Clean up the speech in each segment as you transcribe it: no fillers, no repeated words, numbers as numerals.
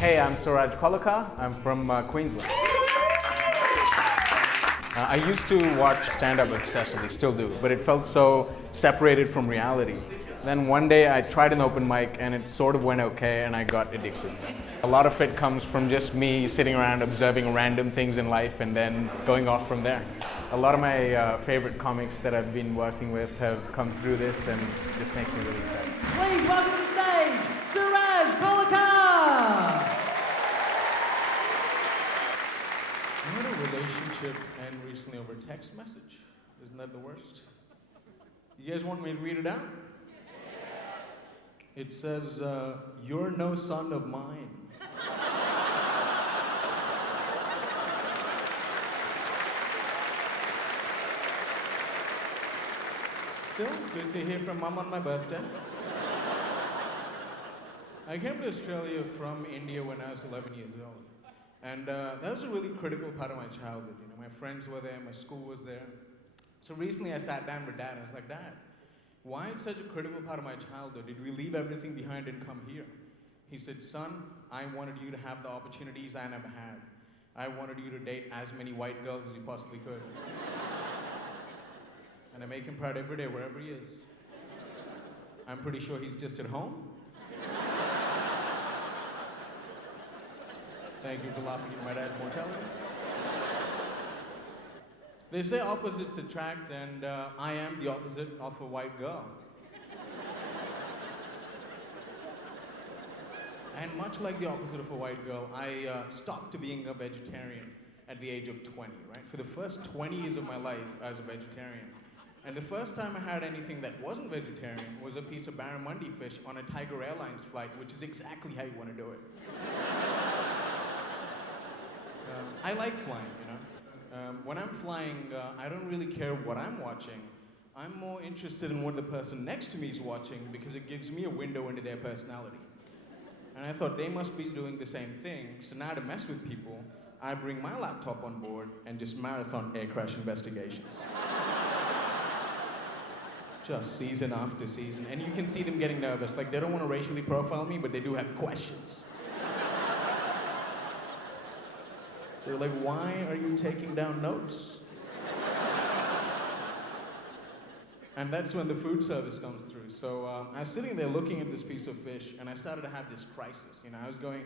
Hey, I'm Suraj Kolarkar. I'm from Queensland. I used to watch stand-up obsessively, still do, but it felt so separated from reality. Then one day I tried an open mic and it sort of went okay and I got addicted. A lot of it comes from just me sitting around observing random things in life and then going off from there. A lot of my favorite comics that I've been working with have come through this and this makes me really excited. Please welcome to the stage, Suraj Kolarkar! I had a relationship end recently over text message. Isn't that the worst? You guys want me to read it out? It says, you're no son of mine. Still, good to hear from Mum on my birthday. I came to Australia from India when I was 11 years old. And that was a really critical part of my childhood. You know, my friends were there, my school was there. So recently I sat down with Dad and I was like, Dad, why it's such a critical part of my childhood? Did we leave everything behind and come here? He said, son, I wanted you to have the opportunities I never had. I wanted you to date as many white girls as you possibly could. And I make him proud every day, wherever he is. I'm pretty sure he's just at home. Thank you for laughing at my dad's mortality. They say opposites attract, and I am the opposite of a white girl. And much like the opposite of a white girl, I stopped being a vegetarian at the age of 20, right? For the first 20 years of my life, I was a vegetarian. And the first time I had anything that wasn't vegetarian was a piece of barramundi fish on a Tiger Airlines flight, which is exactly how you want to do it. I like flying, you know. When I'm flying, I don't really care what I'm watching. I'm more interested in what the person next to me is watching because it gives me a window into their personality. And I thought they must be doing the same thing, so now to mess with people, I bring my laptop on board and just marathon air crash investigations. Just season after season. And you can see them getting nervous. Like, they don't want to racially profile me, but they do have questions. They're like, why are you taking down notes? And that's when the food service comes through. So I was sitting there looking at this piece of fish, and I started to have this crisis. You know, I was going,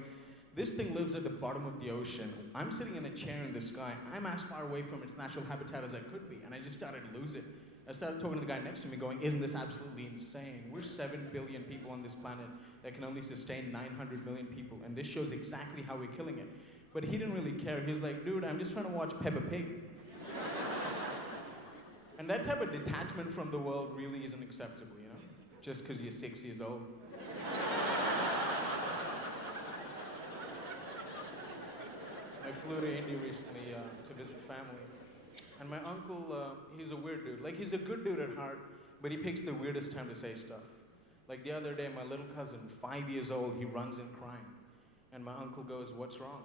this thing lives at the bottom of the ocean. I'm sitting in a chair in the sky. I'm as far away from its natural habitat as I could be. And I just started to lose it. I started talking to the guy next to me going, isn't this absolutely insane? We're 7 billion people on this planet that can only sustain 900 million people. And this shows exactly how we're killing it. But he didn't really care. He was like, dude, I'm just trying to watch Peppa Pig. And that type of detachment from the world really isn't acceptable, you know? Just because you're 6 years old. I flew to India recently to visit family. And my uncle, he's a weird dude. Like, he's a good dude at heart, but he picks the weirdest time to say stuff. Like the other day, my little cousin, 5 years old, he runs in crying. And my uncle goes, what's wrong?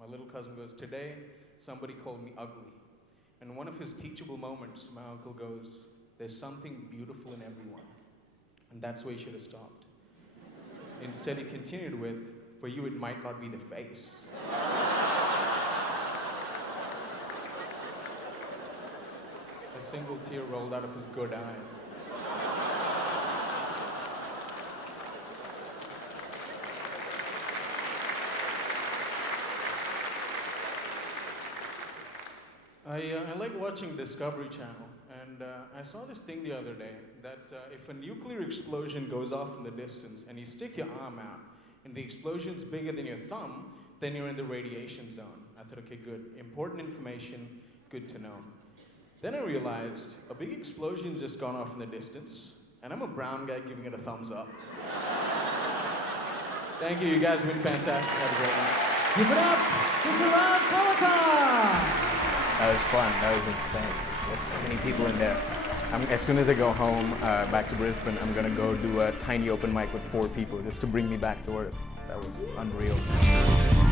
My little cousin goes, today, somebody called me ugly. And one of his teachable moments, my uncle goes, there's something beautiful in everyone. And that's where he should have stopped. Instead, he continued with, for you, it might not be the face. A single tear rolled out of his good eye. I like watching Discovery Channel, and I saw this thing the other day that if a nuclear explosion goes off in the distance and you stick your arm out and the explosion's bigger than your thumb, then you're in the radiation zone. I thought, okay, good. Important information, good to know. Then I realized a big explosion's just gone off in the distance, and I'm a brown guy giving it a thumbs up. Thank you, you guys have been fantastic. Have a great night. Give it up to Suraj Kolarkar! That was fun. That was insane. There's so many people in there. As soon as I go home, back to Brisbane, I'm going to go do a tiny open mic with 4 people just to bring me back to earth. That was unreal.